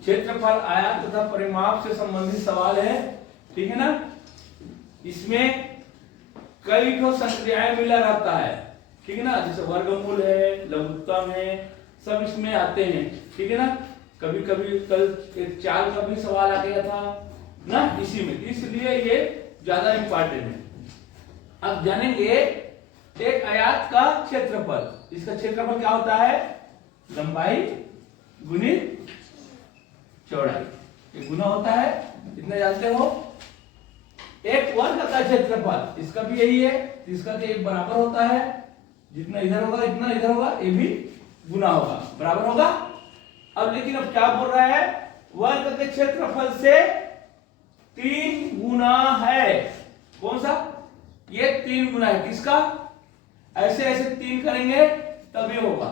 क्षेत्रफल, आयत तथा परिमाप से संबंधित सवाल है, ठीक है ना। इसमें कई ठो संक्रियाएं मिला रहता है, ठीक है ना, जैसे वर्गमूल है, लघुत्तम है, सब इसमें आते हैं, ठीक है ना। कभी कभी कल एक चाल का भी सवाल आ गया था ना इसी में, इसलिए ये ज्यादा इंपॉर्टेंट है। अब जानेंगे एक आयत का क्षेत्रफल। इसका क्षेत्रफल क्या होता है? लंबाई गुणित चौड़ाई, ये गुना होता है, इतना जानते हो। एक वर्ग का क्षेत्रफल, इसका भी यही है, इसका तो एक बराबर होता है, जितना इधर होगा इतना इधर होगा, ये भी गुना होगा, बराबर होगा। अब लेकिन अब क्या बोल रहा है? वर्ग के क्षेत्रफल से 3 गुना है। कौन सा? ये 3 गुना है, किसका? ऐसे ऐसे 3 करेंगे तब ये होगा।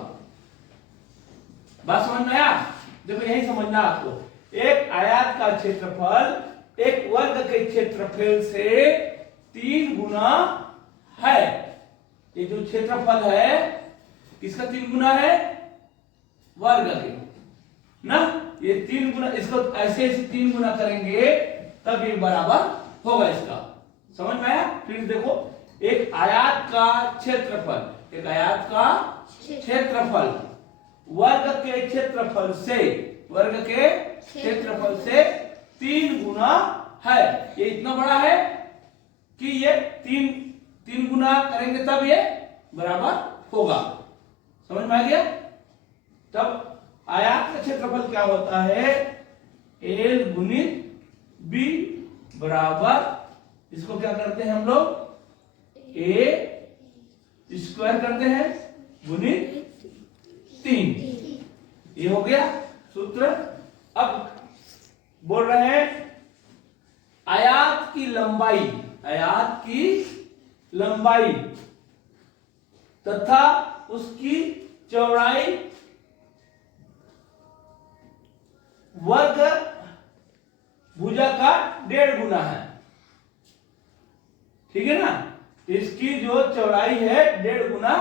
बात समझ में आया? देखो यही समझना आपको, एक आयत का क्षेत्रफल एक वर्ग के क्षेत्रफल से 3 गुना है। ये जो क्षेत्रफल है किसका 3 गुना है? वर्ग के ना। ये 3 गुना, इसको ऐसे ऐसे 3 गुना करेंगे तब ये बराबर होगा इसका। समझ में आया? फिर देखो, एक आयत का क्षेत्रफल, एक आयत का क्षेत्रफल वर्ग के क्षेत्रफल से, वर्ग के क्षेत्रफल से 3 गुना है। ये इतना बड़ा है कि ये 3 गुना करेंगे तब ये बराबर होगा। समझ में आ गया? तब आयत का क्षेत्रफल क्या होता है? L गुणित B बराबर, इसको क्या करते हैं हम लोग? A स्क्वायर करते हैं गुणित 3। ये हो गया सूत्र। अब बोल रहे हैं आयत की लंबाई, आयत की लंबाई तथा उसकी चौड़ाई वर्ग भुजा का 1.5 गुना है, ठीक है ना। इसकी जो चौड़ाई है 1.5 गुना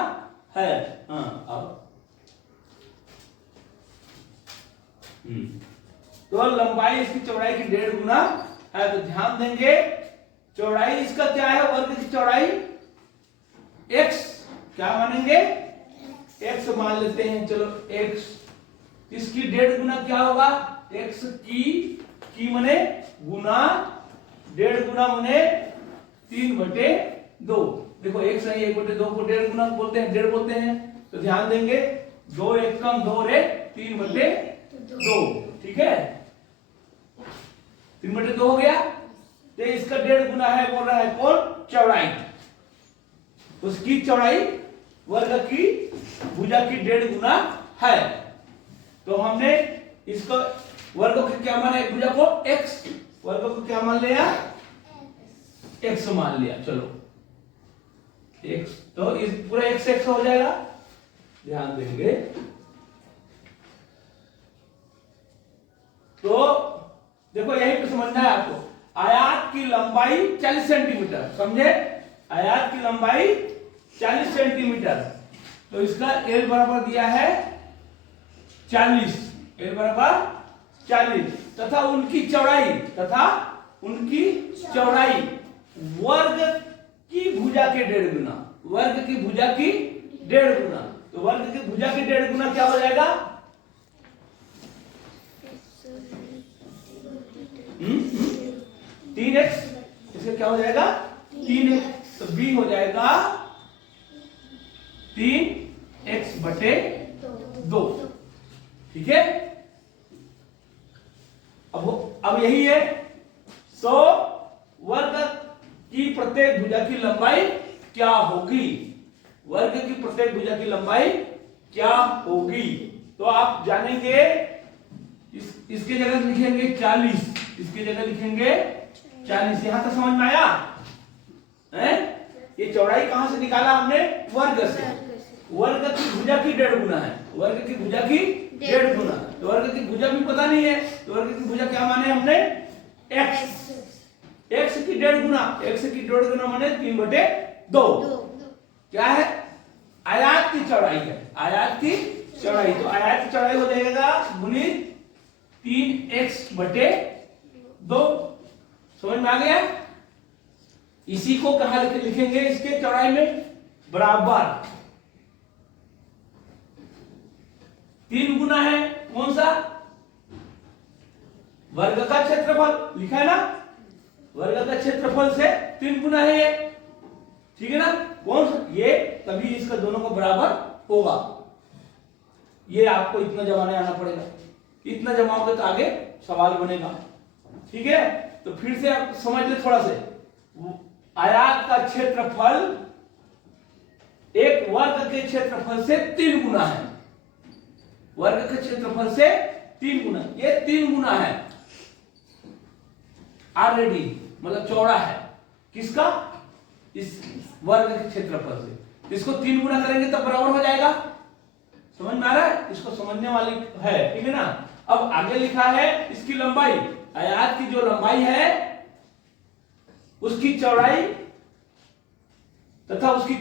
है। हाँ, अब तो लंबाई इसकी चौड़ाई की 1.5 गुना है। तो ध्यान देंगे, चौड़ाई इसका क्या है? वर्ग की चौड़ाई x, क्या मानेंगे? x मान लेते हैं, चलो x। इसकी 1.5 गुना क्या होगा? x की मने गुना, 1.5 गुना मने 3/2। देखो x है 1/2 को 1.5 गुना बोलते हैं, 1.5 बोलते हैं। तो ध्यान देंगे 2 1 कम 2 रे 3/2, ठीक है। 3/2 हो गया। तो इसका 1.5 गुना है, बोल रहा है कौन? चौड़ाई। उसकी चौड़ाई वर्ग की भुजा की 1.5 गुना है। तो हमने इसको वर्ग को क्या माना? एक भुजा को x, वर्ग को क्या मान लिया? x मान लिया। चलो x, तो इस पूरा x हो जाएगा। ध्यान देंगे तो देखो यही पे समझना है आपको। आयत की लंबाई 40 सेंटीमीटर, समझे? आयत की लंबाई 40 सेंटीमीटर, तो इसका L बराबर दिया है 40, L बराबर 40, तथा उनकी चौड़ाई, तथा उनकी चौड़ाई वर्ग की भुजा के 1.5 गुना, वर्ग की भुजा की 1.5 गुना। तो वर्ग की भुजा की 1.5 गुना क्या हो जाएगा? 3x, इसका क्या हो जाएगा? 3x। तो b हो जाएगा 3x/2, ठीक है। अब यही है। तो वर्ग की प्रत्येक भुजा की लंबाई क्या होगी? वर्ग की प्रत्येक भुजा की लंबाई क्या होगी? तो आप जानेंगे, इसके जगह लिखेंगे 40, इसकी जगह लिखेंगे 40। यहां तक समझ में आया? ये चौड़ाई कहां से निकाला हमने? वर्ग से। वर्ग की भुजा की 1.5 गुना है, वर्ग की भुजा की 1.5 गुना। तो वर्ग की भुजा भी पता नहीं है, तो वर्ग की भुजा क्या माने हमने? x, x की 1.5 गुना, x की 1.5 गुना माने 3/2। क्या है? आयत की चौड़ाई है, आयत की चौड़ाई। तो आयत की चौड़ाई हो जाएगा गुणित 3x/2। समझ में आ गया? इसी को कहां लिखेंगे? इसके चौड़ाई में बराबर 3 गुना है कौन सा? वर्ग का क्षेत्रफल लिखा है ना, वर्ग का क्षेत्रफल से 3 गुना है ये, ठीक है ना? कौन सा ये? तभी इसका दोनों को बराबर होगा। ये आपको इतना जमाने आना पड़ेगा, इतना जमाओगे तो आगे सवाल बनेगा, ठीक है? तो फिर से आप समझ ले थोड़ा से, आयत का क्षेत्रफल एक वर्ग के क्षेत्रफल से 3 गुना है, वर्ग के क्षेत्रफल से 3 गुना, ये 3 गुना है ऑलरेडी, मतलब चौड़ा है किसका? इस वर्ग के क्षेत्रफल से। इसको 3 गुना करेंगे तब बराबर हो जाएगा। समझ में आ रहा है? इसको समझने वाली है, ठीक है ना? अब आगे लिखा है इसकी लंबाई, आयत की जो लंबाई है उसकी चौड़ाई तथा उसकी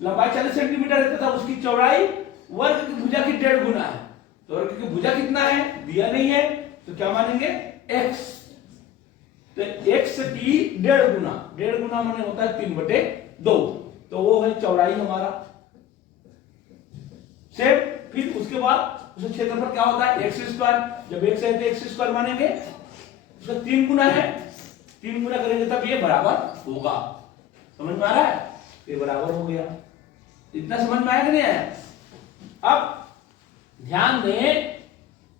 लंबाई 40 सेंटीमीटर है तथा उसकी चौड़ाई वर्ग की भुजा की 1.5 गुना है। तो वर्ग की भुजा कितना है? दिया नहीं है, तो क्या मानेंगे? x। तो x की 1.5 गुना, 1.5 गुना माने होता है 3/2, तो वो है चौड़ाई हमारा। सेम फिर उसके बाद उसका क्षेत्रफल क्या होता है? x²। जब x है तो x² मानेंगे, उसका 3 गुना है, 3 गुना करेंगे तब ये बराबर होगा। समझ में आ रहा है? ये बराबर हो गया। इतना समझ में आया कि नहीं आया? अब ध्यान दें,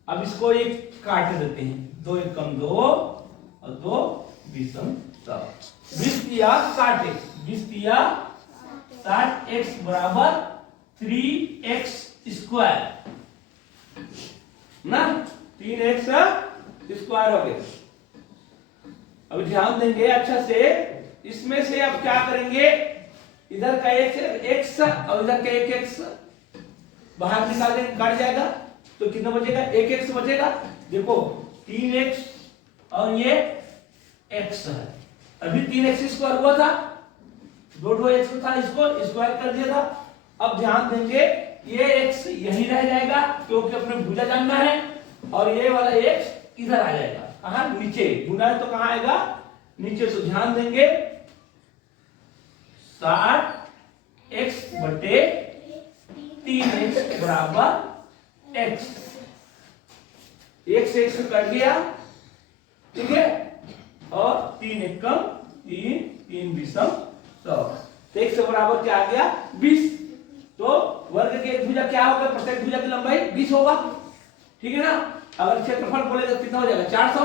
अब इसको एक काट देते हैं, 2 एकम 2 और 2 विषम 20 या 60x, 20 या 60x बराबर 3x² ना, 3x² हो गया। अब ध्यान देंगे अच्छा से, इसमें से अब क्या करेंगे? इधर का x और इधर का 1x बाहर निकाल देंगे, काट जाएगा, तो कितना बचेगा? 1x बचेगा। देखो 3x और ये x है, अभी 3x² हुआ था, 2 x था, इसको स्क्वायर कर दिया था। अब ध्यान देंगे ये x यही रह जाएगा क्योंकि अपने भुजा जानना है, और ये वाला x इधर आ जाएगा, कहां? नीचे। गुना है तो कहां आएगा? नीचे। तो ध्यान देंगे 60x/3x बराबर x, x से x कट गया, ठीक है? और 3 एकम 3, 3 विषम 100, तो x बराबर क्या आ गया? 20। तो वर्ग के एक भुजा क्या होगा? प्रत्येक भुजा की लंबाई 20 होगा, ठीक है ना? अगर क्षेत्रफल बोले तो कितना हो जाएगा? 400,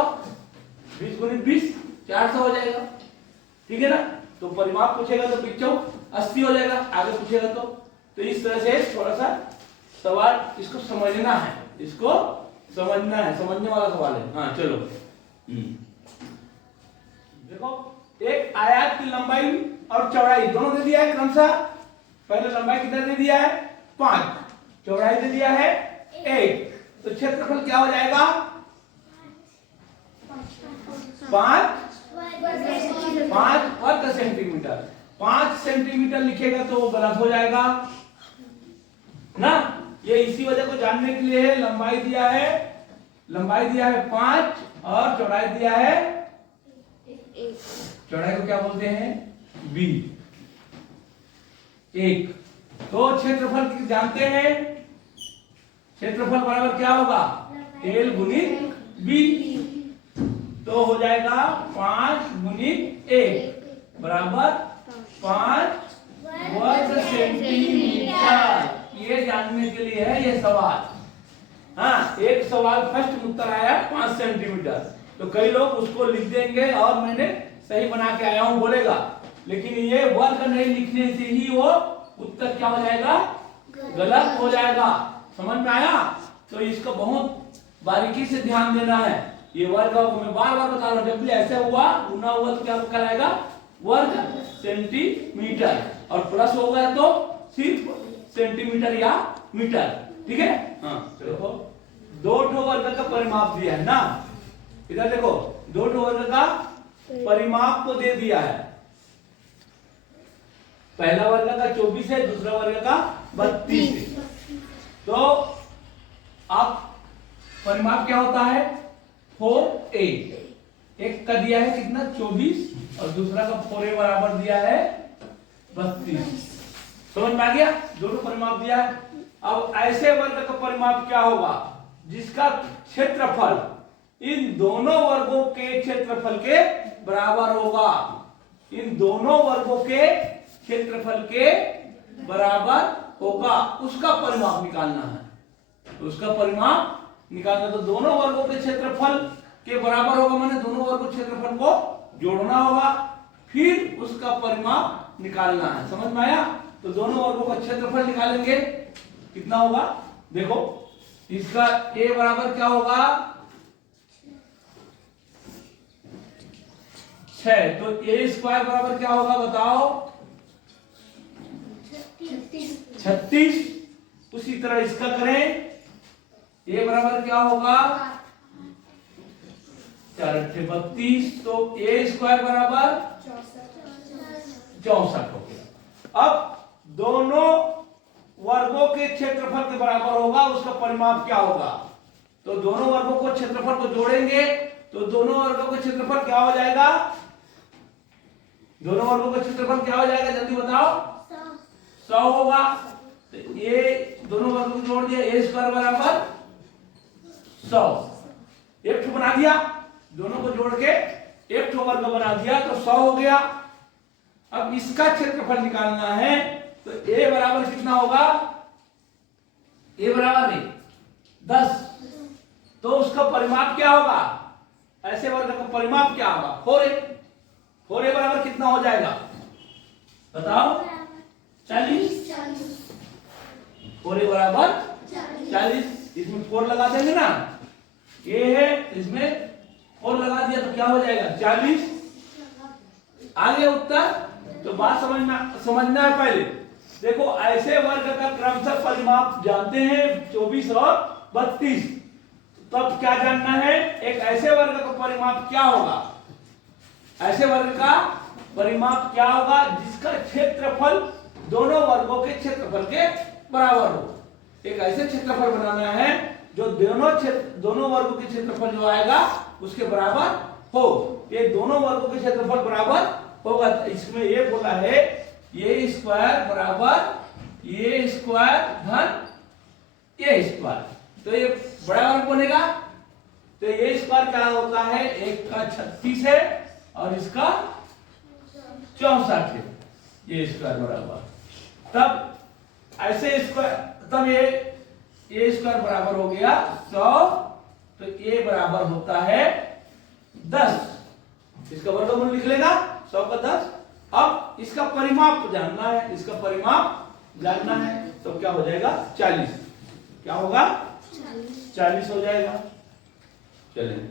20 × 20 400 हो जाएगा, ठीक है ना? तो परिमाप पूछेगा तो पिछो 80 हो जाएगा, आगे पूछेगा तो इस तरह से थोड़ा सा सवाल इसको समझना है, इसको समझना है, समझने वाला सवाल है। हाँ चलो, देखो एक आयत की लंबाई और चौड़ाई दोनों दे दिया है क्रमशः। पहले लंबाई कितना दे दिया है? 5, चौड़ाई दे दिया है 1, तो क्षेत्रफल क्या हो जाएगा? 5 वर्ग सेंटीमीटर। 5 सेंटीमीटर लिखेगा तो वो गलत हो जाएगा ना। ये इसी वजह को जानने के लिए है, लंबाई दिया है 5 और चौड़ाई दिया है 1। चौड़ाई को क्या बोलते हैं? b। 1। तो क्षेत्रफल जानते हैं, क्षेत्रफल बराबर क्या होगा? l × b, तो हो जाएगा 5 × 1 बराबर 5 वर्ग सेंटीमीटर। ये जानने के लिए है ये सवाल। हाँ, एक सवाल फर्स्ट उत्तर आया 5 सेंटीमीटर, तो कई लोग उसको लिख देंगे और मैंने सही बना के आया हूं बोलेगा, लेकिन ये वर्ग नहीं लिखने से ही वो उत्तर क्या हो जाएगा? गलत हो जाएगा। समझ में आया? तो इसको बहुत बारीकी से ध्यान देना है। ये वर्ग मैं बार बार बता रहा हूं, जब भी ऐसे हुआ गुना हुआ तो क्या कहलाएगा? वर्ग सेंटीमीटर, और प्लस होगा तो सिर्फ सेंटीमीटर या मीटर, ठीक है? हाँ देखो 2 वर्ग का परिमाप दिया है ना, इधर देखो 2 वर्ग का परिमाप को दे दिया है। पहला वर्ग का 24 है, दूसरा वर्ग का 32 है। तो आप परिमाप क्या होता है 4a। एक का दिया है कितना 24 और दूसरा का 4a बराबर दिया है 32। समझ में आ गया, दोनों परिमाप दिया है। अब ऐसे वर्ग का परिमाप क्या होगा जिसका क्षेत्रफल इन दोनों वर्गों के क्षेत्रफल के बराबर होगा। इन दोनों वर्गों के क्षेत्रफल के बराबर होगा, उसका परिमाप निकालना है। तो उसका परिमाप निकालना, तो दोनों वर्गों के क्षेत्रफल के बराबर होगा, माने दोनों वर्गों के क्षेत्रफल को जोड़ना होगा, फिर उसका परिमाप निकालना है। समझ में आया? तो दोनों वर्गों का क्षेत्रफल निकालेंगे, कितना होगा देखो, इसका a बराबर क्या होगा 6, तो a स्क्वायर बराबर क्या होगा बताओ 36। उसी तरह इसका करें, a बराबर क्या होगा 4 × 32, तो a स्क्वायर बराबर 64 हो गया। अब दोनों वर्गों के क्षेत्रफल के बराबर होगा, उसका परिमाप क्या होगा। तो दोनों वर्गों को क्षेत्रफल को जोड़ेंगे, तो दोनों वर्गों का क्षेत्रफल क्या हो जाएगा, दोनों वर्गों का क्षेत्रफल क्या हो जाएगा जल्दी बताओ 100 होगा। तो ये दोनों वर्गों को जोड़ दिया, a स्क्वायर बराबर 100, एक ठो बना दिया, दोनों को जोड़ के एक ठो वर्ग बना दिया, तो 100 हो गया। अब इसका क्षेत्रफल निकालना है, तो a बराबर कितना होगा, a बराबर 10, तो उसका परिमाप क्या होगा, ऐसे वर्ग का परिमाप क्या होगा 4a। 4a बराबर कितना हो जाएगा बताओ 40। 4a बराबर 40, इसमें 4 लगा देंगे ना, a है इसमें 4 लगा दिया तो क्या हो जाएगा 40। आगे उत्तर, तो बात समझना है पहले। देखो ऐसे वर्ग का क्रमशः परिमाप जानते हैं 24 और 32, तब क्या जानना है, एक ऐसे वर्ग का परिमाप क्या होगा, ऐसे वर्ग का परिमाप क्या होगा जिसका क्षेत्रफल दोनों वर्गों के क्षेत्रफल के बराबर हो। एक ऐसे क्षेत्रफल बनाना है जो दोनों वर्गों के क्षेत्रफल जो आएगा उसके बराबर हो। ये दोनों वर्गों के क्षेत्रफल बराबर होगा, तो इसमें ये बोला है ये स्क्वायर बराबर ये स्क्वायर धन ये स्क्वायर, तो ये बड़ा वर्ग बनेगा। तो ये स्क्वायर क्या होता है, एक का 36 है और इसका 64 है, ये स्क्वायर बराबर, तब ऐसे स्क्वायर, तब ये स्क्वायर बराबर हो गया 100, तो a बराबर होता है 10, इसका वर्गमूल लिख लेगा 100 का 10। अब इसका परिमाप जानना है, इसका परिमाप जानना है, तो क्या हो जाएगा 40, क्या होगा 40 हो जाएगा। चलिए